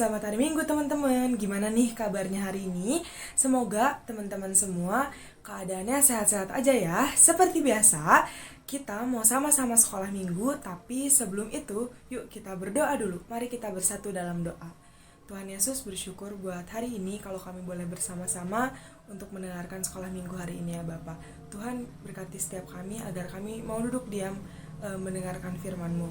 selamat hari Minggu teman-teman. Gimana nih kabarnya hari ini? Semoga teman-teman semua keadaannya sehat-sehat aja ya. Seperti biasa, kita mau sama-sama sekolah Minggu, tapi sebelum itu, yuk kita berdoa dulu. Mari kita bersatu dalam doa. Tuhan Yesus, bersyukur buat hari ini kalau kami boleh bersama-sama untuk mendengarkan sekolah Minggu hari ini ya Bapak. Tuhan berkati setiap kami agar kami mau duduk diam mendengarkan firman-Mu.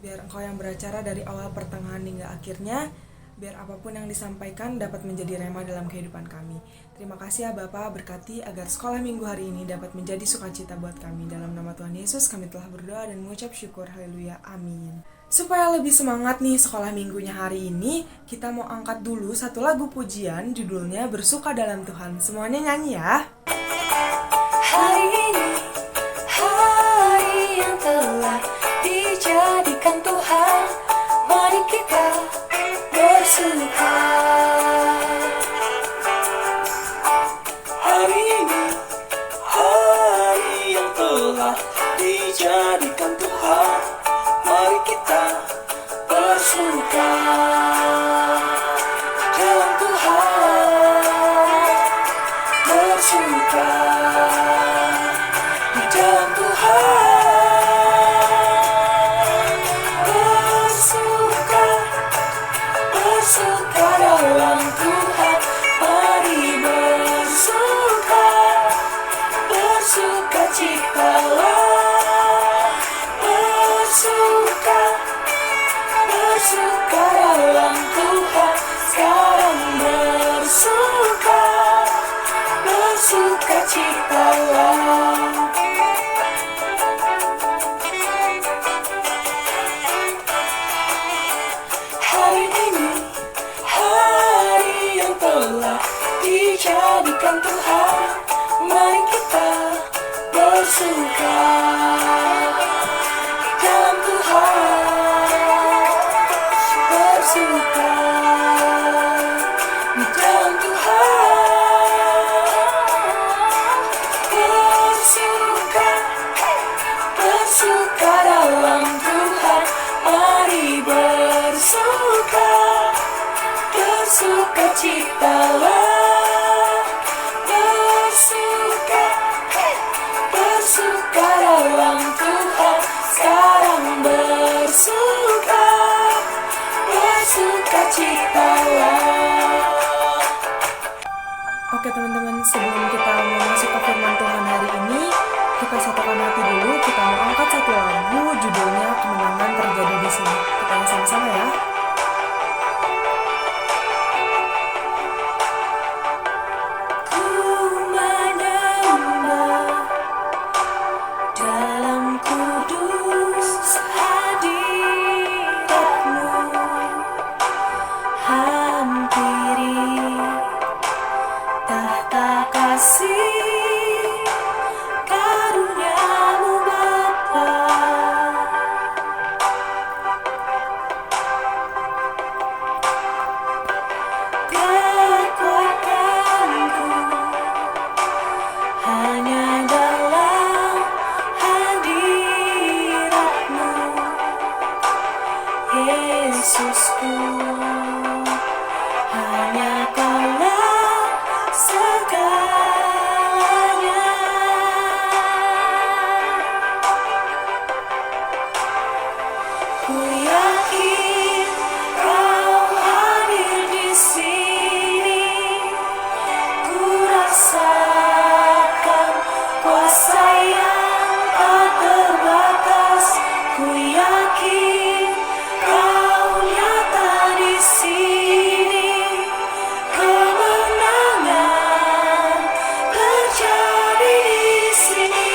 Biar Engkau yang beracara dari awal pertengahan hingga akhirnya, biar apapun yang disampaikan dapat menjadi rema dalam kehidupan kami. Terima kasih ya Bapak, berkati agar sekolah Minggu hari ini dapat menjadi sukacita buat kami. Dalam nama Tuhan Yesus kami telah berdoa dan mengucap syukur, haleluya, amin. Supaya lebih semangat nih sekolah minggunya hari ini, kita mau angkat dulu satu lagu pujian, judulnya Bersuka Dalam Tuhan. Semuanya nyanyi ya. Hari ini, hari yang telah dijadikan Tuhan, mari kita bersuka. Hari ini, hari yang telah dijadikan Tuhan, mari kita bersuka dalam Tuhan, bersuka di dalam Tuhan, bersuka, bersuka dalam Tuhan, mari bersuka, bersuka citalah, bersuka, bersuka dalam Tuhan, sekarang bersuka, bersuka citalah. Hari ini, hari yang telah dijadikan Tuhan, mari kita bersuka dalam Tuhan, bersuka di dalam Tuhan, bersuka, bersuka dalam Tuhan, mari bersuka, bersuka citalah, bersuka, bersuka dalam Tuhan, sekarang bersuka, bersuka citalah. Oke teman-teman, sebelum kita mau masuk ke firman Tuhan hari ini, kita satukan hati dulu, kita mau angkat satu lagu, judulnya Kemenangan Terjadi di Sini. Kita yang sama-sama ya. Ku menyembah dalam kudus hadirat-Mu, hampiri tahta kasih karunia-Mu Bapa. Kekuatanku hanya dalam hadirat-Mu, Yesusku, hanya Kaulah segalanya. Ku yakin Kau hadir di sini, ku rasakan kuasa yang tak terbatas. Ku yakin Kau nyata di sini, kemenangan terjadi di sini.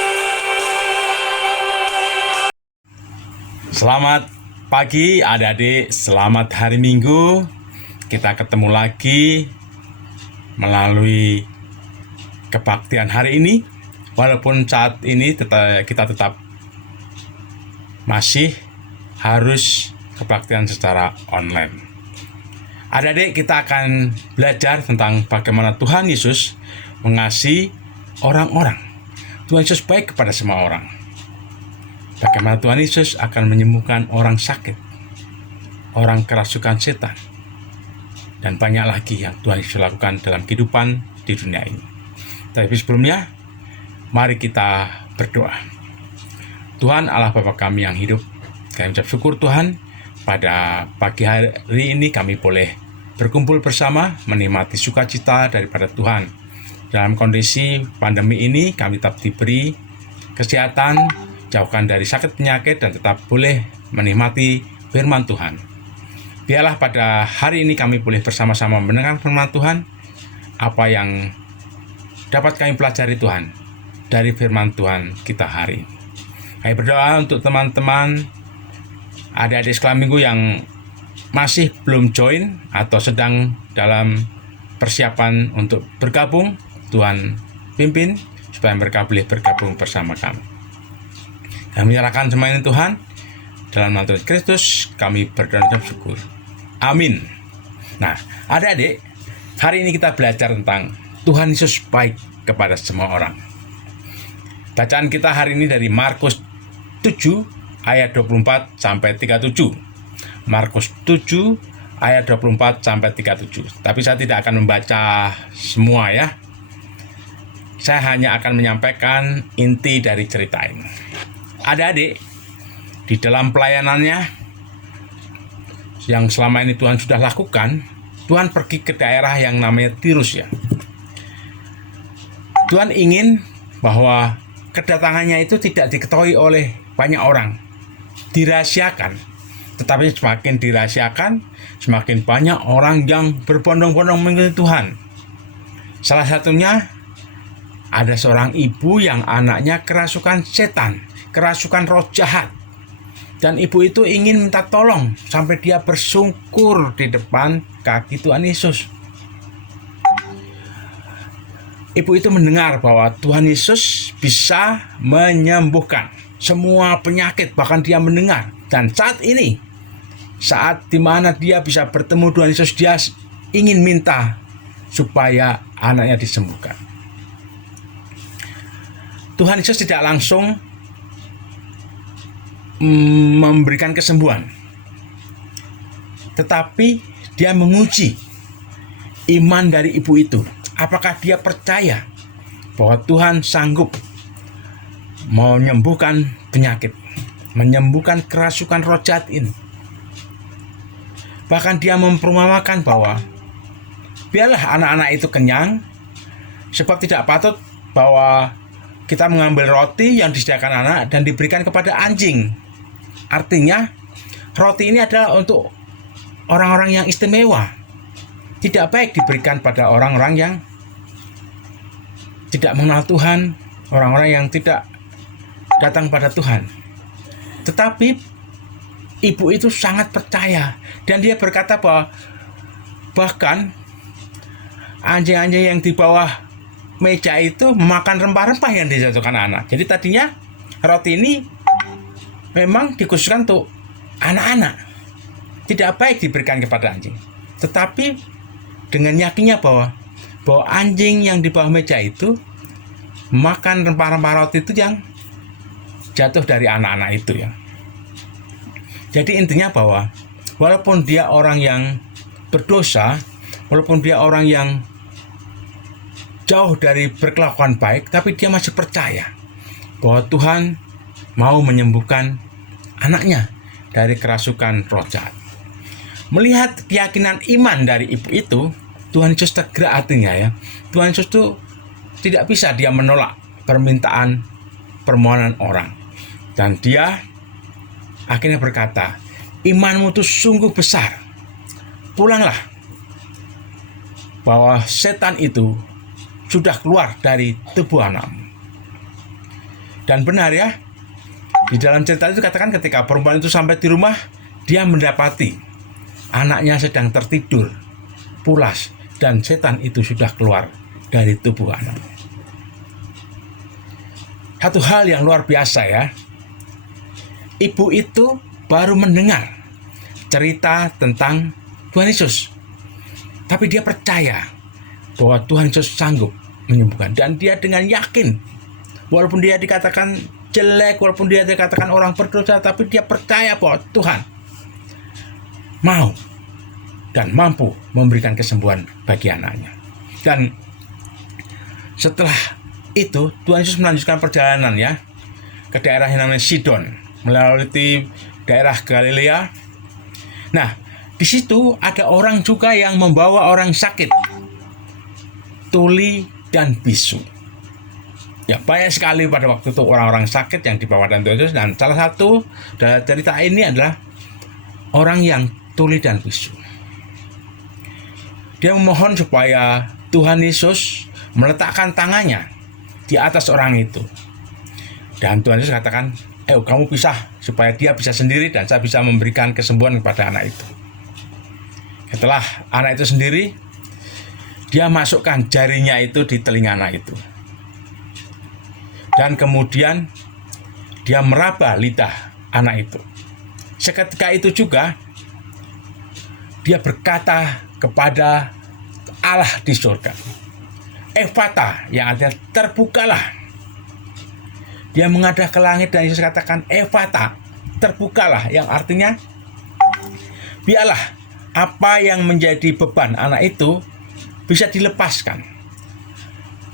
Selamat pagi adik-adik, selamat hari Minggu. Kita ketemu lagi melalui kebaktian hari ini. Walaupun saat ini kita tetap masih harus kebaktian secara online. Adik-adik, kita akan belajar tentang bagaimana Tuhan Yesus mengasihi orang-orang. Tuhan Yesus baik kepada semua orang. Bagaimana Tuhan Yesus akan menyembuhkan orang sakit, orang kerasukan setan, dan banyak lagi yang Tuhan Yesus lakukan dalam kehidupan di dunia ini. Tapi sebelumnya, mari kita berdoa. Tuhan Allah Bapa kami yang hidup, kami ucap syukur Tuhan, pada pagi hari ini kami boleh berkumpul bersama menikmati sukacita daripada Tuhan. Dalam kondisi pandemi ini kami tetap diberi kesehatan, jauhkan dari sakit penyakit, dan tetap boleh menikmati firman Tuhan. Biarlah pada hari ini kami boleh bersama-sama mendengar firman Tuhan, apa yang dapat kami pelajari Tuhan dari firman Tuhan kita hari ini. Kami berdoa untuk teman-teman adik-adik sekolah minggu yang masih belum join atau sedang dalam persiapan untuk bergabung. Tuhan pimpin supaya mereka boleh bergabung bersama kami. Kami menyerahkan semua ini Tuhan, dalam nama Tuhan Kristus kami berdoa dan syukur. Amin. Nah, adik-adik, hari ini kita belajar tentang Tuhan Yesus baik kepada semua orang. Bacaan kita hari ini dari Markus 7 ayat 24 sampai 37. Markus 7 ayat 24 sampai 37. Tapi saya tidak akan membaca semua ya. Saya hanya akan menyampaikan inti dari cerita ini. Adik-adik, di dalam pelayanannya yang selama ini Tuhan sudah lakukan, Tuhan pergi ke daerah yang namanya Tirus ya. Tuhan ingin bahwa kedatangannya itu tidak diketahui oleh banyak orang, dirahasiakan. Tetapi semakin dirahasiakan, semakin banyak orang yang berbondong-bondong mengikuti Tuhan. Salah satunya ada seorang ibu yang anaknya kerasukan setan, kerasukan roh jahat. Dan ibu itu ingin minta tolong sampai dia bersungkur di depan kaki Tuhan Yesus. Ibu itu mendengar bahwa Tuhan Yesus bisa menyembuhkan semua penyakit, bahkan dia mendengar. Dan saat ini, saat dimana dia bisa bertemu Tuhan Yesus, dia ingin minta supaya anaknya disembuhkan. Tuhan Yesus tidak langsung memberikan kesembuhan, tetapi dia menguji iman dari ibu itu. Apakah dia percaya bahwa Tuhan sanggup menyembuhkan penyakit, menyembuhkan kerasukan roh jahat ini. Bahkan dia memperumpamakan bahwa biarlah anak-anak itu kenyang, sebab tidak patut bahwa kita mengambil roti yang disediakan anak dan diberikan kepada anjing. Artinya, roti ini adalah untuk orang-orang yang istimewa. Tidak baik diberikan pada orang-orang yang tidak mengenal Tuhan, orang-orang yang tidak datang pada Tuhan. Tetapi, ibu itu sangat percaya. Dan dia berkata bahwa bahkan anjing-anjing yang di bawah meja itu memakan rempah-rempah yang dijatuhkan anak. Jadi tadinya roti ini memang dikhususkan untuk anak-anak, tidak baik diberikan kepada anjing. Tetapi dengan yakinnya bahwa anjing yang di bawah meja itu makan rempah-rempah roti itu yang jatuh dari anak-anak itu ya. Jadi intinya bahwa walaupun dia orang yang berdosa, walaupun dia orang yang jauh dari berkelakuan baik, tapi dia masih percaya bahwa Tuhan mau menyembuhkan anaknya dari kerasukan roh jahat. Melihat keyakinan iman dari ibu itu, Tuhan Yesus tergerak hatinya ya. Tuhan Yesus itu tidak bisa dia menolak permohonan orang. Dan dia akhirnya berkata, imanmu itu sungguh besar. Pulanglah, bahwa setan itu sudah keluar dari tubuh anakmu. Dan benar ya, di dalam cerita itu katakan ketika perempuan itu sampai di rumah, dia mendapati anaknya sedang tertidur, pulas, dan setan itu sudah keluar dari tubuh anaknya. Satu hal yang luar biasa ya, ibu itu baru mendengar cerita tentang Tuhan Yesus, tapi dia percaya bahwa Tuhan Yesus sanggup menyembuhkan. Dan dia dengan yakin, walaupun dia dikatakan jelek, walaupun dia dikatakan orang berdosa, tapi dia percaya bahwa Tuhan mau dan mampu memberikan kesembuhan bagi anaknya. Dan setelah itu Tuhan Yesus melanjutkan perjalanan ya ke daerah yang namanya Sidon, melalui daerah Galilea. Nah, di situ ada orang juga yang membawa orang sakit, tuli dan bisu. Ya, banyak sekali pada waktu itu orang-orang sakit yang dibawa Tuhan Yesus, dan salah satu dari cerita ini adalah orang yang tuli dan bisu. Dia memohon supaya Tuhan Yesus meletakkan tangannya di atas orang itu. Dan Tuhan Yesus katakan, ayo kamu pisah supaya dia bisa sendiri dan saya bisa memberikan kesembuhan kepada anak itu. Setelah anak itu sendiri, dia masukkan jarinya itu di telinga anak itu. Dan kemudian dia meraba lidah anak itu. Seketika itu juga dia berkata kepada Allah di surga, Efata, yang artinya terbukalah. Dia mengadah ke langit dan Yesus katakan Efata, terbukalah, yang artinya biarlah apa yang menjadi beban anak itu bisa dilepaskan.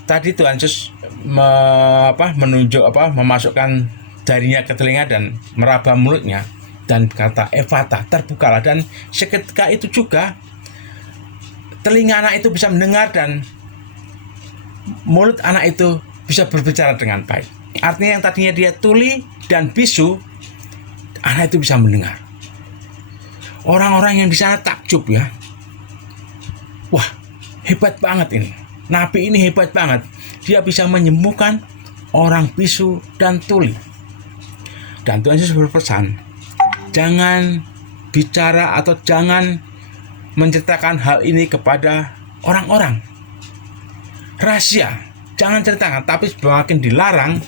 Tadi Tuhan Yesus memasukkan jarinya ke telinga dan meraba mulutnya dan kata Efata, terbukalah. Dan seketika itu juga telinga anak itu bisa mendengar dan mulut anak itu bisa berbicara dengan baik. Artinya yang tadinya dia tuli dan bisu, anak itu bisa mendengar. Orang-orang yang di sana takjub ya. Wah, hebat banget ini. Nabi ini hebat banget. Dia bisa menyembuhkan orang bisu dan tuli. Dan Tuhan Yesus berpesan, jangan bicara atau jangan menceritakan hal ini kepada orang-orang. Rahasia, jangan ceritakan. Tapi semakin dilarang,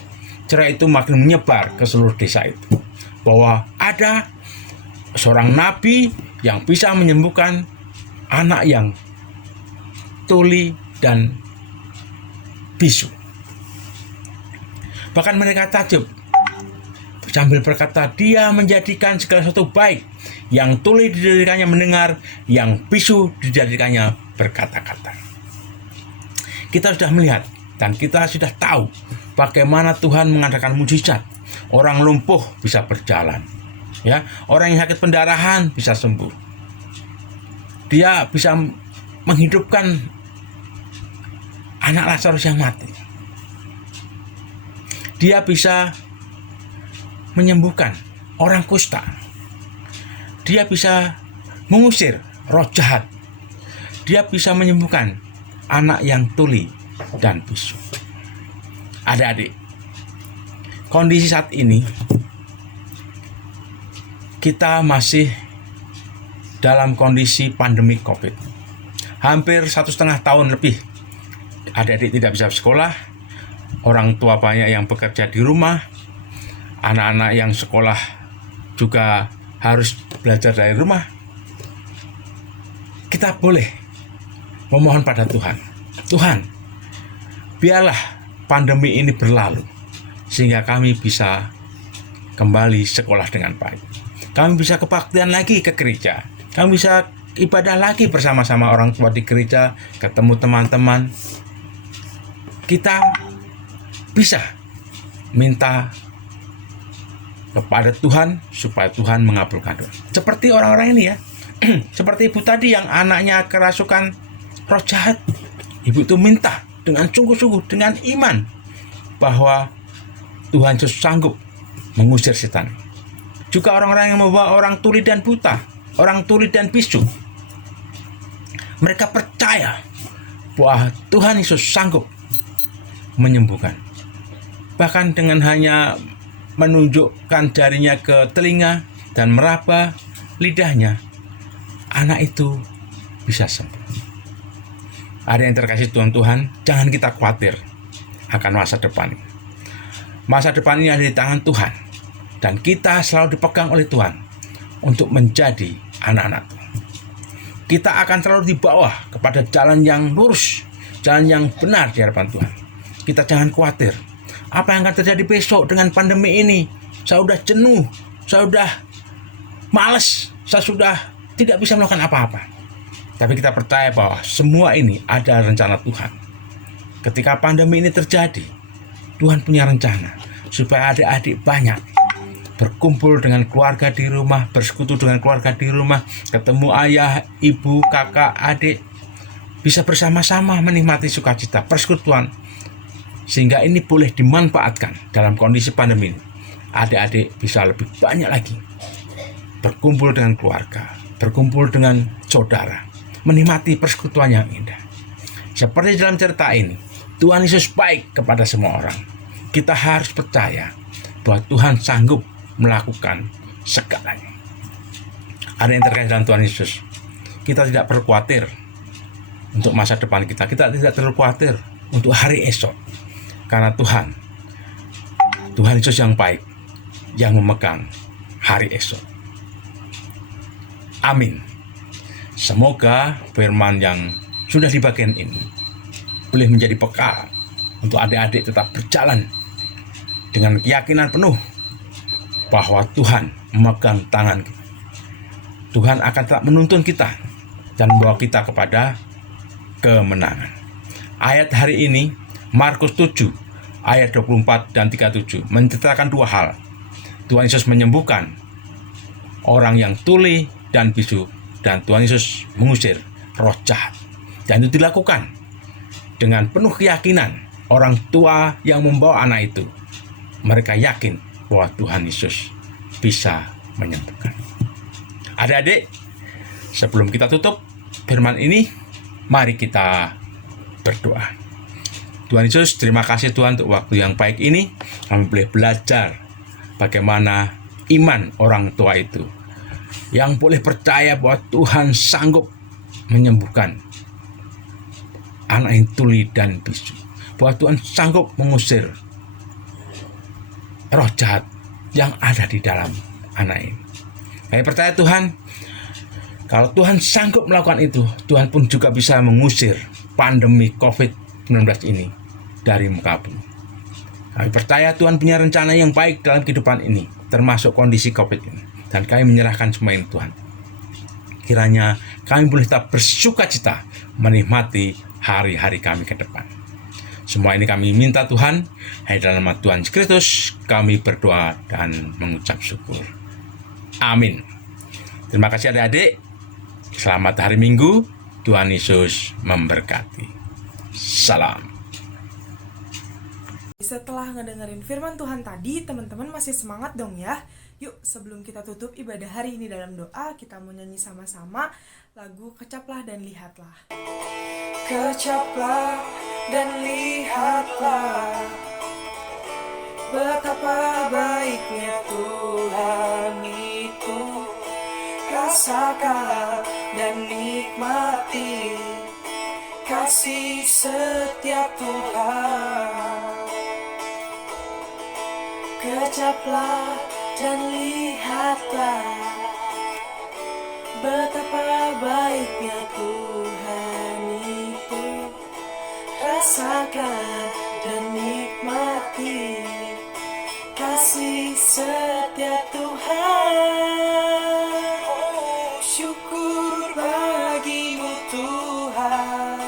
cerita itu makin menyebar ke seluruh desa itu. Bahwa ada seorang nabi yang bisa menyembuhkan anak yang tuli dan bisu. Bahkan mereka takjub sambil berkata, dia menjadikan segala sesuatu baik. Yang tuli dijadikannya mendengar, yang bisu dijadikannya berkata-kata. Kita sudah melihat dan kita sudah tahu bagaimana Tuhan mengadakan mujizat. Orang lumpuh bisa berjalan, ya. Orang yang sakit pendarahan bisa sembuh. Dia bisa menghidupkan anak Lazarus yang mati. Dia bisa menyembuhkan orang kusta. Dia bisa mengusir roh jahat. Dia bisa menyembuhkan anak yang tuli dan bisu. Adik-adik, kondisi saat ini kita masih dalam kondisi pandemi COVID. Hampir 1,5 tahun lebih adik-adik tidak bisa sekolah, orang tua banyak yang bekerja di rumah, anak-anak yang sekolah juga harus belajar dari rumah. Kita boleh memohon pada Tuhan, Tuhan, biarlah pandemi ini berlalu sehingga kami bisa kembali sekolah dengan baik. Kami bisa kebaktian lagi ke gereja. Kami bisa ibadah lagi bersama-sama orang tua di gereja, ketemu teman-teman. Kita bisa minta kepada Tuhan supaya Tuhan mengabulkan doa. Seperti orang-orang ini ya. Seperti ibu tadi yang anaknya kerasukan roh jahat. Ibu itu minta dengan sungguh-sungguh, dengan iman, bahwa Tuhan Yesus sanggup mengusir setan. Juga orang-orang yang membawa orang tuli dan buta, orang tuli dan bisu, mereka percaya bahwa Tuhan Yesus sanggup menyembuhkan. Bahkan dengan hanya menunjukkan jarinya ke telinga dan meraba lidahnya, anak itu bisa sembuh. Ada yang terkasih Tuhan, jangan kita khawatir akan masa depan. Masa depan ini ada di tangan Tuhan, dan kita selalu dipegang oleh Tuhan untuk menjadi anak-anak Tuhan. Kita akan selalu dibawa kepada jalan yang lurus, jalan yang benar di hadapan Tuhan. Kita jangan khawatir apa yang akan terjadi besok dengan pandemi ini. Saya sudah jenuh, saya sudah malas, saya sudah tidak bisa melakukan apa-apa. Tapi kita percaya bahwa semua ini ada rencana Tuhan. Ketika pandemi ini terjadi, Tuhan punya rencana supaya adik-adik banyak berkumpul dengan keluarga di rumah, bersekutu dengan keluarga di rumah, ketemu ayah, ibu, kakak, adik, bisa bersama-sama menikmati sukacita persekutuan, sehingga ini boleh dimanfaatkan dalam kondisi pandemi ini. Adik-adik bisa lebih banyak lagi berkumpul dengan keluarga, berkumpul dengan saudara, menikmati persekutuan yang indah. Seperti dalam cerita ini, Tuhan Yesus baik kepada semua orang. Kita harus percaya bahwa Tuhan sanggup melakukan segalanya. Ada yang terkait dengan Tuhan Yesus. Kita tidak perlu khawatir untuk masa depan kita. Kita tidak perlu khawatir untuk hari esok. Karena Tuhan Yesus yang baik, yang memegang hari esok. Amin. Semoga firman yang sudah di bagian ini boleh menjadi bekal untuk adik-adik tetap berjalan dengan keyakinan penuh bahwa Tuhan memegang tangan kita. Tuhan akan tetap menuntun kita dan membawa kita kepada kemenangan. Ayat hari ini, Markus 7, ayat 24 dan 37, menceritakan dua hal. Tuhan Yesus menyembuhkan orang yang tuli dan bisu, dan Tuhan Yesus mengusir roh jahat. Dan itu dilakukan dengan penuh keyakinan orang tua yang membawa anak itu. Mereka yakin bahwa Tuhan Yesus bisa menyembuhkan. Adik-adik, sebelum kita tutup firman ini, mari kita berdoa. Tuhan Yesus, terima kasih Tuhan untuk waktu yang baik ini. Kami boleh belajar bagaimana iman orang tua itu, yang boleh percaya bahwa Tuhan sanggup menyembuhkan anak yang tuli dan bisu, bahwa Tuhan sanggup mengusir roh jahat yang ada di dalam anak ini. Kami percaya Tuhan, kalau Tuhan sanggup melakukan itu, Tuhan pun juga bisa mengusir pandemi COVID-19 ini dari muka bumi. Kami percaya Tuhan punya rencana yang baik dalam kehidupan ini, termasuk kondisi COVID ini. Dan kami menyerahkan semua ini Tuhan. Kiranya kami boleh tetap bersukacita menikmati hari-hari kami ke depan. Semua ini kami minta Tuhan, hanya dalam nama Tuhan Yesus Kristus kami berdoa dan mengucap syukur. Amin. Terima kasih adik-adik. Selamat hari Minggu. Tuhan Yesus memberkati. Salam. Setelah ngedengerin firman Tuhan tadi, teman-teman masih semangat dong ya? Yuk, sebelum kita tutup ibadah hari ini dalam doa, kita mau nyanyi sama-sama lagu Kecaplah dan Lihatlah. Kecaplah dan lihatlah betapa baiknya Tuhan itu. Rasakan dan nikmati kasih setia Tuhan. Kecaplah dan lihatlah betapa baiknya Tuhan itu. Rasakan dan nikmati kasih setia Tuhan. Syukur bagimu Tuhan,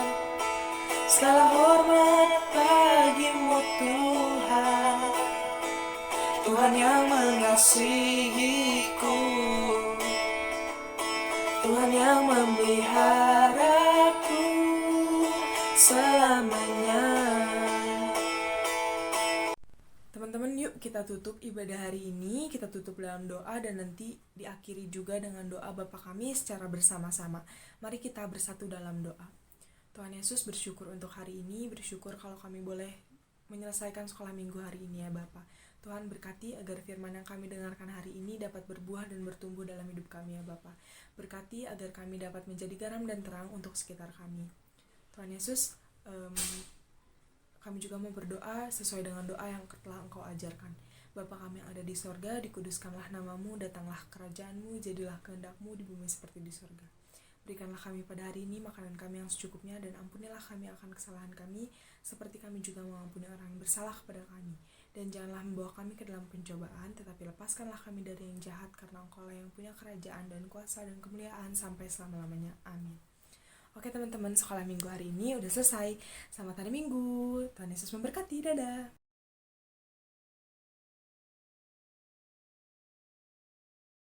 segala hormat bagimu Tuhan. Tuhan yang mengasihiku, Tuhan yang memeliharaku selamanya. Teman-teman, yuk kita tutup ibadah hari ini. Kita tutup dalam doa dan nanti diakhiri juga dengan doa Bapa kami secara bersama-sama. Mari kita bersatu dalam doa. Tuhan Yesus, bersyukur untuk hari ini, bersyukur kalau kami boleh menyelesaikan sekolah minggu hari ini ya Bapa. Tuhan berkati agar firman yang kami dengarkan hari ini dapat berbuah dan bertumbuh dalam hidup kami ya Bapa. Berkati agar kami dapat menjadi garam dan terang untuk sekitar kami. Tuhan Yesus, kami juga mau berdoa sesuai dengan doa yang telah Engkau ajarkan. Bapa kami yang ada di sorga, dikuduskanlah namamu, datanglah kerajaanmu, jadilah kehendak-mu di bumi seperti di sorga. Berikanlah kami pada hari ini makanan kami yang secukupnya, dan ampunilah kami akan kesalahan kami, seperti kami juga mengampuni orang yang bersalah kepada kami. Dan janganlah membawa kami ke dalam pencobaan, tetapi lepaskanlah kami dari yang jahat, karena Engkau lah yang punya kerajaan dan kuasa dan kemuliaan sampai selama-lamanya. Amin. Oke teman-teman, sekolah minggu hari ini udah selesai. Selamat hari Minggu. Tuhan Yesus memberkati. Dadah.